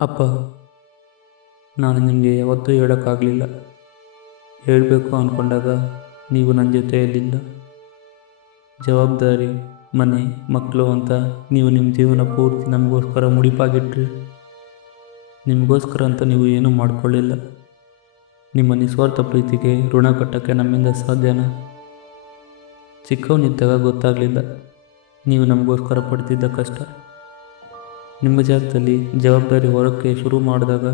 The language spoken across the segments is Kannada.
ಅಪ್ಪ, ನಾನು ನಿಮಗೆ ಯಾವತ್ತೂ ಹೇಳೋಕ್ಕಾಗಲಿಲ್ಲ. ಹೇಳಬೇಕು ಅಂದ್ಕೊಂಡಾಗ ನೀವು ನನ್ನ ಜೊತೆಯಲ್ಲಿಲ್ಲ. ಜವಾಬ್ದಾರಿ, ಮನೆ, ಮಕ್ಕಳು ಅಂತ ನೀವು ನಿಮ್ಮ ಜೀವನ ಪೂರ್ತಿ ನಮಗೋಸ್ಕರ ಮುಡಿಪಾಗಿಟ್ರಿ. ನಿಮಗೋಸ್ಕರ ಅಂತ ನೀವು ಏನೂ ಮಾಡ್ಕೊಳ್ಳಿಲ್ಲ. ನಿಮ್ಮ ನಿಸ್ವಾರ್ಥ ಪ್ರೀತಿಗೆ ಋಣ ಕಟ್ಟೋಕ್ಕೆ ನಮ್ಮಿಂದ ಸಾಧ್ಯನಾ? ಚಿಕ್ಕವನಿದ್ದಾಗ ಗೊತ್ತಾಗಲಿಲ್ಲ ನೀವು ನಮಗೋಸ್ಕರ ಪಡ್ತಿದ್ದ ಕಷ್ಟ. ನಿಮ್ಮ ಜಾಗದಲ್ಲಿ ಜವಾಬ್ದಾರಿ ಹೊರಕ್ಕೆ ಶುರು ಮಾಡಿದಾಗ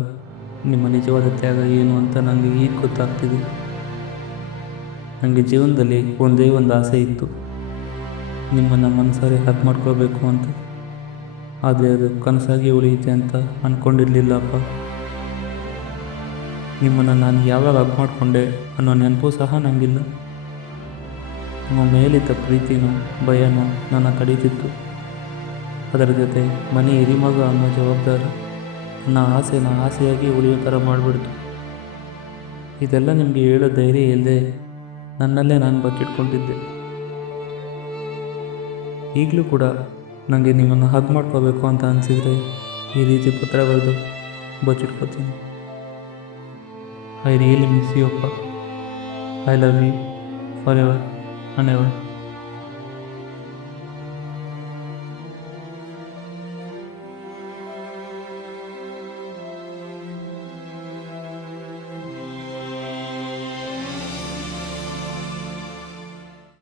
ನಿಮ್ಮ ನಿಜವಾದ ತ್ಯಾಗ ಏನು ಅಂತ ನನಗೆ ಈಗ ಗೊತ್ತಾಗ್ತಿದೆ. ನನಗೆ ಜೀವನದಲ್ಲಿ ಒಂದೇ ಒಂದು ಆಸೆ ಇತ್ತು, ನಿಮ್ಮನ್ನು ಮನಸಾರೆ ಹಗ್ ಮಾಡ್ಕೋಬೇಕು ಅಂತ. ಆದರೆ ಅದು ಕನಸಾಗಿ ಉಳಿಯುತ್ತೆ ಅಂತ ಅಂದ್ಕೊಂಡಿರಲಿಲ್ಲಪ್ಪ. ನಿಮ್ಮನ್ನು ನಾನು ಯಾವಾಗ ಹಗ್ ಮಾಡಿಕೊಂಡೆ ಅನ್ನೋ ನೆನಪು ಸಹ ನನಗಿಲ್ಲ. ನಿಮ್ಮ ಮೇಲಿದ್ದ ಪ್ರೀತಿನೂ ಭಯನೂ ನನ್ನ ತಡೀತಿತ್ತು. ಅದರ ಜೊತೆ ಮನೆ ಹಿರಿಮಗ ಅನ್ನೋ ಜವಾಬ್ದಾರಿ ನನ್ನ ಆಸೆಯಾಗಿ ಉಳಿಯೋ ಥರ ಮಾಡಿಬಿಡ್ತು. ಇದೆಲ್ಲ ನಿಮಗೆ ಹೇಳೋ ಧೈರ್ಯ ಇಲ್ಲದೆ ನನ್ನಲ್ಲೇ ನಾನು ಬಚ್ಚಿಟ್ಕೊಂಡಿದ್ದೆ. ಈಗಲೂ ಕೂಡ ನನಗೆ ನಿಮ್ಮನ್ನು ಹಗ್ ಮಾಡ್ಕೋಬೇಕು ಅಂತ ಅನಿಸಿದರೆ ಈ ರೀತಿ ಪತ್ರ ಬರೆದು ಬಚ್ಚಿಟ್ಕೋತೀನಿ. I really miss you appa. I love you forever and ever.